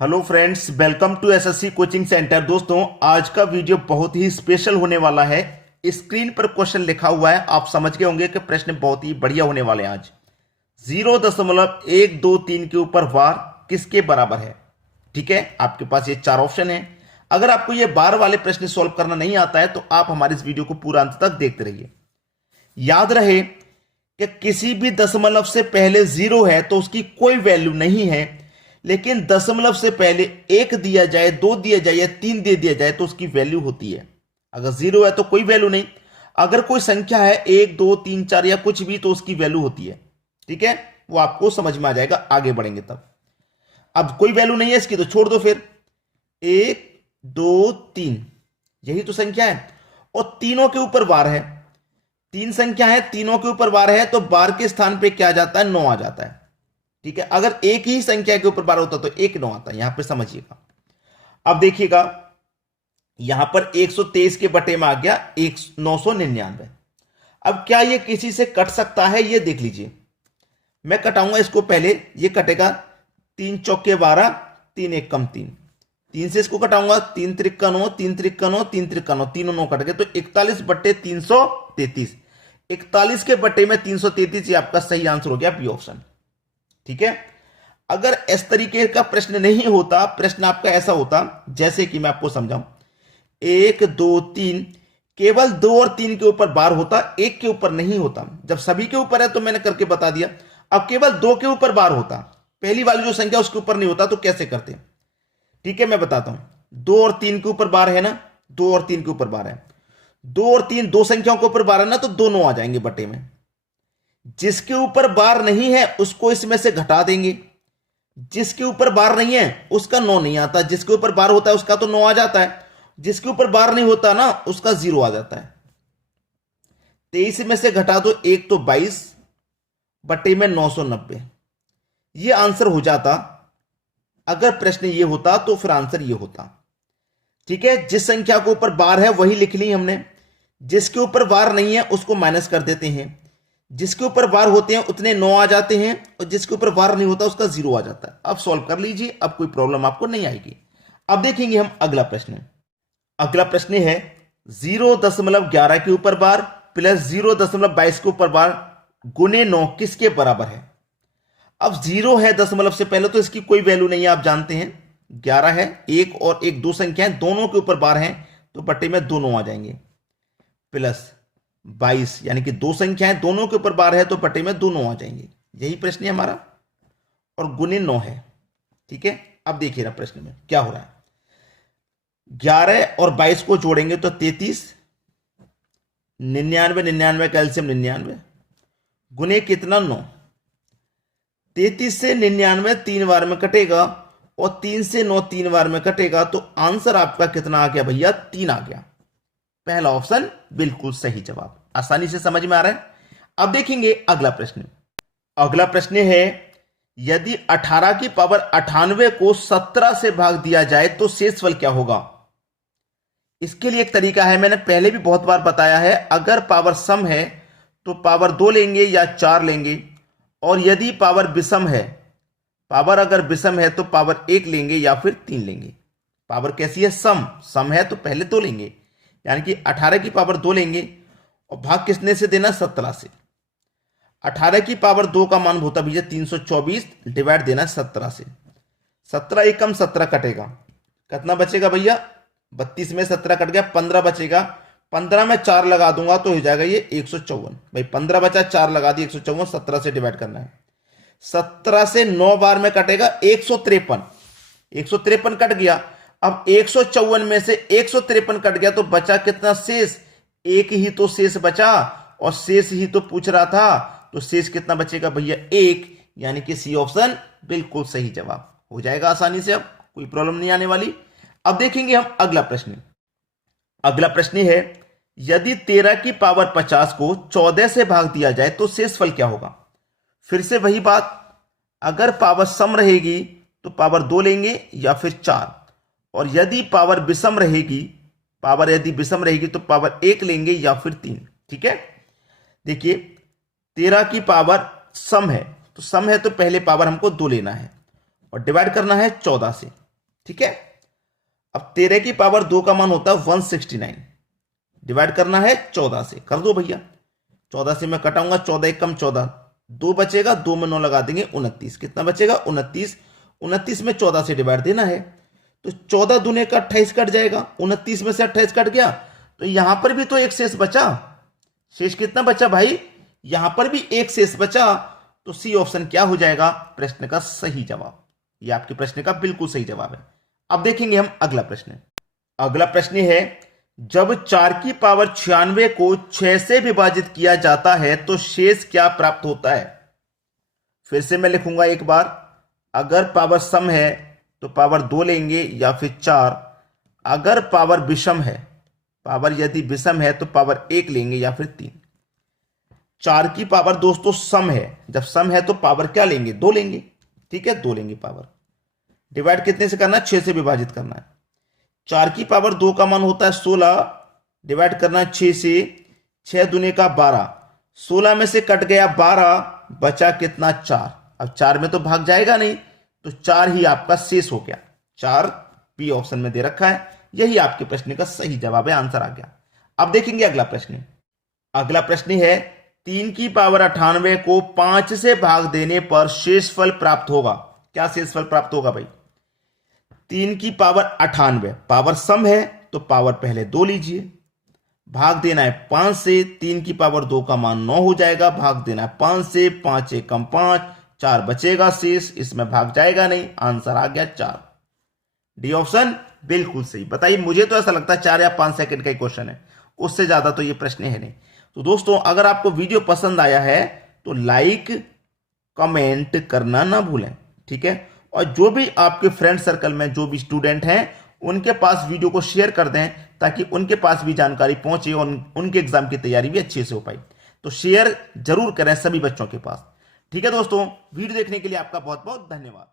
Hello friends, welcome to SSC coaching centre. दोस्तों, आज का वीडियो बहुत ही स्पेशल होने वाला है। स्क्रीन पर क्वेश्चन लिखा हुआ है, आप समझ गए होंगे कि प्रश्न बहुत ही बढ़िया होने वाले हैं। आज 0.123 के ऊपर बार किसके बराबर है। ठीक है, आपके पास ये चार ऑप्शन है। अगर आपको ये बार वाले प्रश्न सॉल्व करना नहीं आता है तो आप हमारे इस वीडियो को पूरा अंत तक देखते रहिए। याद रहे कि किसी भी दशमलव से पहले जीरो है तो उसकी कोई वैल्यू नहीं है, लेकिन दशमलव से पहले एक दिया जाए, दो दिया जाए या तीन दे दिया जाए तो उसकी वैल्यू होती है। अगर जीरो है तो कोई वैल्यू नहीं, अगर कोई संख्या है एक दो तीन चार या कुछ भी तो उसकी वैल्यू होती है। ठीक है, वो आपको समझ में आ जाएगा, आगे बढ़ेंगे तब। अब कोई वैल्यू नहीं है इसकी तो छोड़ दो, फिर एक दो तीन यही तो संख्या है और तीनों के ऊपर बार है। तीन संख्या है, तीनों के ऊपर बार है तो बार के स्थान पे क्या आ जाता है, 9 आ जाता है। ठीक है, अगर एक ही संख्या के ऊपर 12 होता तो एक 9 आता है। यहां पे समझिएगा। अब देखिएगा, यहां पर 123 के बटे में आ गया 999। अब क्या ये किसी से कट सकता है, ये देख लीजिए। मैं कटाऊंगा इसको पहले, ये कटेगा 3 चौके 12, 3 एक कम 3, 3 से इसको कटाऊंगा 3 त्रिक्का 9, 3 त्रिक्का 9, 3 त्रिक्का 9, तीनों 9 कट गए तो 41 बट्टे 333। 41 के बटे में 333, ये आपका सही आंसर हो गया, बी ऑप्शन। ठीक है, अगर इस तरीके का प्रश्न नहीं होता, प्रश्न आपका ऐसा होता जैसे कि मैं आपको समझाऊं, एक दो तीन, केवल दो और तीन के ऊपर बार होता, एक के ऊपर नहीं होता। जब सभी के ऊपर है तो मैंने करके बता दिया। अब केवल दो के ऊपर बार होता, पहली वाली जो संख्या उसके ऊपर नहीं होता, तो कैसे करते। ठीक है, मैं बताता हूं। दो और तीन के ऊपर बार है ना, दो और तीन के ऊपर बार है, दो और तीन दो संख्याओं के ऊपर बार है ना, तो दोनों आ जाएंगे बटे में। जिसके ऊपर बार नहीं है उसको इसमें से घटा देंगे, जिसके ऊपर बार नहीं है उसका 9 नहीं आता, जिसके ऊपर बार होता है उसका तो 9 आ जाता है, जिसके ऊपर बार नहीं होता ना उसका 0 आ जाता है। 23 में से घटा दो एक तो 22 बटे में 990, ये आंसर हो जाता। अगर प्रश्न ये होता तो फिर आंसर ये होता। ठीक है, जिस संख्या के ऊपर बार है वही लिख ली हमने, जिसके ऊपर बार नहीं है उसको माइनस कर देते हैं, जिसके ऊपर बार होते हैं उतने 9 आ जाते हैं और जिसके ऊपर बार नहीं होता उसका 0 आ जाता है। अब सॉल्व कर लीजिए, अब कोई प्रॉब्लम आपको नहीं आएगी। अब देखेंगे हम अगला प्रश्न। अगला प्रश्न है 0.11 के ऊपर बार प्लस 0.22 के ऊपर बार गुने 9 किसके बराबर है। अब 0 है दशमलव से पहले तो इसकी कोई वैल्यू नहीं है, आप जानते हैं। 11 है, एक और एक दो संख्याएं दोनों के ऊपर बार हैं तो बटे में दोनों आ जाएंगे, प्लस 22 यानी कि दो संख्याएं दोनों के ऊपर बार है तो बटे में दोनों आ जाएंगे। यही प्रश्न है हमारा, और गुने 9 है। ठीक है, अब देखिए ना प्रश्न में क्या हो रहा है। 11 और 22 को जोड़ेंगे तो 33, 99 99 कैल्शियम 99 गुने कितना 9। 33 से 99 तीन बार में कटेगा और 3 से 9 तीन बार में कटेगा, तो आंसर आपका कितना आ गया भैया, 3 आ गया। पहला ऑप्शन बिल्कुल सही जवाब, आसानी से समझ में आ रहा है। अब देखेंगे अगला प्रश्न। अगला प्रश्न है यदि 18 की पावर 98 को 17 से भाग दिया जाए तो शेषफल क्या होगा। इसके लिए एक तरीका है, मैंने पहले भी बहुत बार बताया है। अगर पावर सम है तो पावर 2 लेंगे या 4 लेंगे, और यदि पावर विषम है, पावर अगर विषम है तो पावर 1 लेंगे या फिर 3 लेंगे। पावर कैसी है, सम है तो पहले 2 लेंगे, यानी कि 18 की पावर 2 लेंगे और भाग किसने से देना, 17 से। 18 की पावर 2 का मान होता भैया 324, डिवाइड देना 17 से। 17 एकम 17 कटेगा, कितना बचेगा भैया, 32 में 17 कट गया, 15 बचेगा। 15 में 4 लगा दूंगा तो हो जाएगा ये 154। भाई 15 बचा, 4 लगा दी 154, 17 से डिवाइड करना है। 17 से 9 बार में कटेगा 153, 153 कट गया। अब 154 में से 153 कट गया तो बचा कितना शेष, एक ही तो शेष बचा, और शेष ही तो पूछ रहा था, तो शेष कितना बचेगा भैया, 1, यानी कि सी ऑप्शन बिल्कुल सही जवाब हो जाएगा आसानी से। अब कोई प्रॉब्लम नहीं आने वाली। अब देखेंगे हम अगला प्रश्न। अगला प्रश्न है यदि 13 की पावर 50 को 14 से भाग दिया जाए तो शेषफल क्या होगा। फिर से वही बात, अगर पावर सम रहेगी तो पावर 2 लेंगे या फिर 4, और यदि पावर विषम रहेगी, पावर यदि विषम रहेगी तो पावर 1 लेंगे या फिर 3। ठीक है, देखिए 13 की पावर सम है, तो सम है तो पहले पावर हमको 2 लेना है और डिवाइड करना है 14 से। ठीक है। अब 13 की पावर 2 का मान होता है 169, डिवाइड करना है 14 से, कर दो भैया। 14 से मैं कटाऊंगा, 14 एक कम 14, 2 बचेगा, 2 में 9 लगा देंगे 29, कितना बचेगा 29, 29 में 14 से डिवाइड देना है, तो 14 दूने का 28 कट जाएगा, 29 में से 28 कट गया, तो यहां पर भी तो एक शेष बचा। शेष कितना बचा भाई, यहां पर भी एक शेष बचा, तो सी ऑप्शन क्या हो जाएगा प्रश्न का सही जवाब। यह आपके प्रश्न का बिल्कुल सही जवाब है। अब देखेंगे हम अगला प्रश्न। अगला प्रश्न है, जब 4 की पावर 96 को 6 से विभाजित किया जाता है तो शेष क्या प्राप्त होता है। फिर से मैं लिखूंगा एक बार, अगर पावर सम है तो पावर 2 लेंगे या फिर 4, अगर पावर विषम है, पावर यदि विषम है तो पावर 1 लेंगे या फिर 3। 4 की पावर दोस्तों सम है, जब सम है तो पावर क्या लेंगे 2 लेंगे, ठीक है 2 लेंगे पावर। डिवाइड कितने से करना है 6 से विभाजित करना है। 4 की पावर 2 का मान होता है 16, डिवाइड करना है 6 से, 6 दूने का 12, 16 में से कट गया 12, बचा कितना 4। अब 4 में तो भाग जाएगा नहीं, तो 4 ही आपका शेष हो गया। 4 बी ऑप्शन में दे रखा है, यही आपके प्रश्न का सही जवाब है, आंसर आ गया। अब देखेंगे अगला प्रश्न। अगला प्रश्न है, 3 की पावर 98 को 5 से भाग देने पर शेषफल प्राप्त होगा। क्या शेषफल प्राप्त होगा भाई, 3 की पावर 98, पावर सम है तो पावर पहले 2 लीजिए, भाग देना है 5 से, 3 की पावर 2 का मान 9 हो जाएगा, भाग देना है 5 से, 5 एक कम 5, 4 बचेगा शेष, इसमें भाग जाएगा नहीं, आंसर आ गया 4। डी ऑप्शन बिल्कुल सही। बताइए, मुझे तो ऐसा लगता है 4 या 5 सेकंड का ही क्वेश्चन है, उससे ज्यादा तो ये प्रश्न है नहीं। तो दोस्तों, अगर आपको वीडियो पसंद आया है तो लाइक कमेंट करना ना भूलें, ठीक है। और जो भी आपके फ्रेंड सर्कल में जो भी स्टूडेंट हैं उनके पास वीडियो को शेयर कर दें, ताकि उनके पास भी जानकारी पहुंचे और उनके एग्जाम की तैयारी भी अच्छे से हो पाए। तो शेयर जरूर करें सभी बच्चों के पास, ठीक है दोस्तों। वीडियो देखने के लिए आपका बहुत बहुत धन्यवाद।